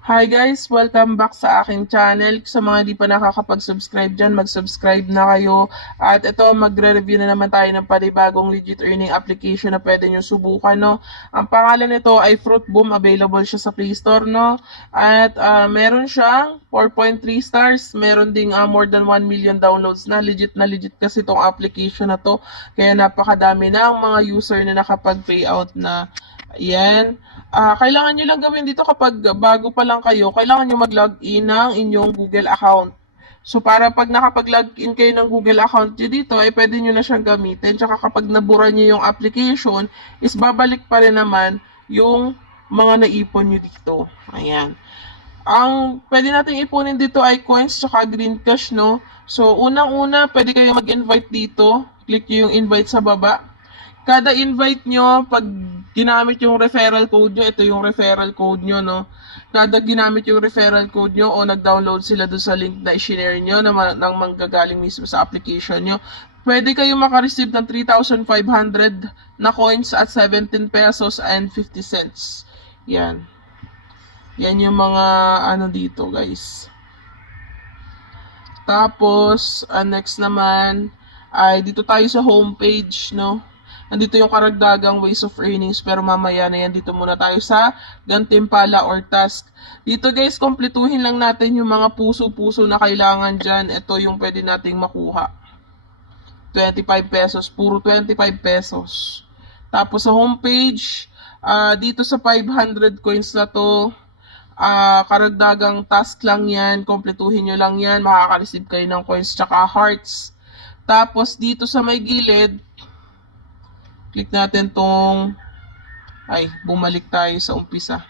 Hi guys! Welcome back sa aking channel. Sa mga hindi pa nakakapag-subscribe dyan, mag-subscribe na kayo. At ito, magre-review na naman tayo ng panibagong legit earning application na pwede nyo subukan. No? Ang pangalan nito ay Fruitboom. Available siya sa Play Store. No? At meron siyang 4.3 stars. Meron ding more than 1 million downloads na. Legit kasi itong application na to. Kaya napakadami ng mga user na nakapag-payout na. Ayan. Kailangan nyo lang gawin dito kapag bago pa lang kayo, kailangan nyo mag-login ng inyong Google account. So, para pag nakapag-login kayo ng Google account nyo dito, ay pwede nyo na siyang gamitin. Tsaka kapag nabura nyo yung application, is babalik pa rin naman yung mga naipon nyo dito. Ayan. Ang pwede natin ipunin dito ay coins tsaka green cash, no? So, unang-una, pwede kayo mag-invite dito. Click nyo yung invite sa baba. Kada invite nyo, pag ginamit yung referral code nyo, ito yung referral code nyo, no? Kada ginamit yung referral code nyo o nag-download sila doon sa link na i-share nyo ng manggagaling mismo sa application nyo, pwede kayo makareceive ng 3,500 na coins at 17 pesos and 50 cents. Yan. Yan yung mga ano dito, guys. Tapos, next naman, ay dito tayo sa homepage, no? Nandito yung karagdagang ways of earnings, pero mamaya na yan. Dito muna tayo sa gantimpala or task. Dito guys, kompletuhin lang natin yung mga puso-puso na kailangan dyan. Ito yung pwede nating makuha. 25 pesos, puro 25 pesos. Tapos sa homepage, dito sa 500 coins na to, karagdagang task lang yan. Kompletuhin nyo lang yan. Makaka-receive kayo ng coins tsaka hearts. Tapos dito sa may gilid, click natin tong, bumalik tayo sa umpisa.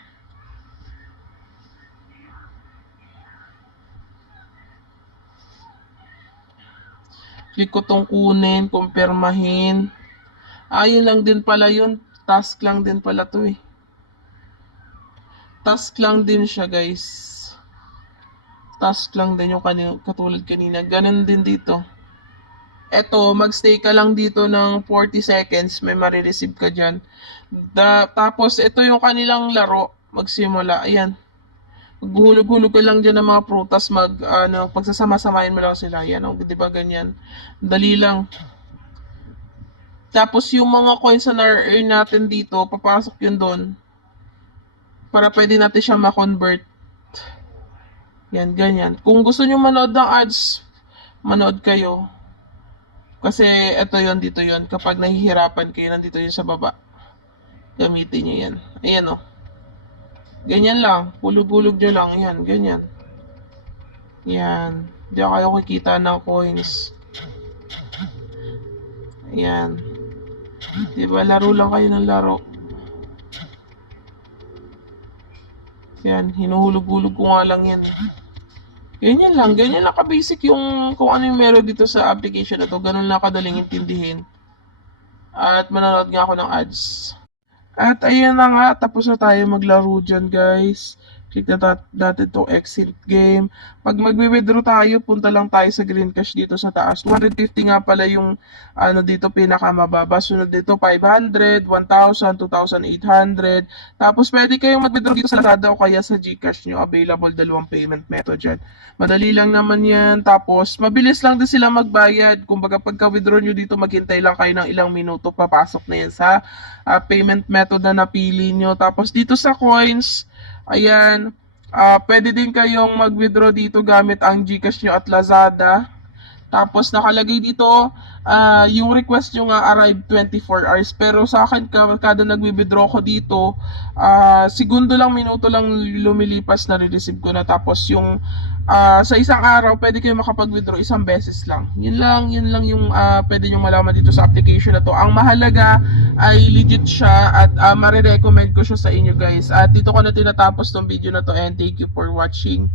Click ko tong kunin, kumpirmahin. Yun lang din pala yun. Task lang din pala to eh. Task lang din siya guys. Task lang din yung katulad kanina. Ganun din dito. Eto, magstay ka lang dito ng 40 seconds, may marireceive ka dyan. Tapos, ito yung kanilang laro, magsimula. Ayan. Maghuhulog-hulog ka lang dyan ng mga prutas, pagsasama-samahin mo lang sila. Ayan, di ba ganyan? Dali lang. Tapos, yung mga coins na na-earn natin dito, papasok yun doon. Para pwede natin siya ma-convert. Yan, ganyan. Kung gusto nyo manood ng ads, manood kayo. Kasi ito yon dito yon. Kapag nahihirapan kayo, nandito yun sa baba. Gamitin nyo yan. Ayan o. Ganyan lang. Hulog-hulog nyo lang. Yan, ganyan. Yan. Diyan kayo kikita ng coins. Ayan. Diba, laro lang kayo ng laro. Yan, hinuhulog-hulog ko nga lang yan. Ganyan lang ka-basic yung kung ano yung meron dito sa application na to. Ganun lang kadaling intindihin. At manonood nga ako ng ads. At ayan na nga, tapos na tayo maglaro dyan guys. Click na natin itong exit game. Pag magwi-withdraw tayo, punta lang tayo sa green cash dito sa taas. 250 nga pala yung dito pinakamababa. Sunod dito 500, 1,000, 2,800. Tapos pwede kayong mag-withdraw dito sa Lazada o kaya sa GCash nyo. Available dalawang payment method dyan. Madali lang naman yan. Tapos mabilis lang din sila magbayad. Kumbaga pagka-withdraw nyo dito, maghintay lang kayo ng ilang minuto. Papasok na yan sa payment method na napili nyo. Tapos dito sa coins, ayan, pwede din kayong mag-withdraw dito gamit ang GCash nyo at Lazada. Tapos nakalagay dito, yung request nyo nga arrive 24 hours. Pero sa akin, kada nag-withdraw ko dito, segundo lang, minuto lang lumilipas na re-receive ko na. Tapos yung sa isang araw, pwede kayo makapag-withdraw isang beses lang. Yun lang yung pwede nyo malaman dito sa application na to. Ang mahalaga ay legit siya at marirecommend ko siya sa inyo guys. At dito ko na tinatapos tong video na to and thank you for watching.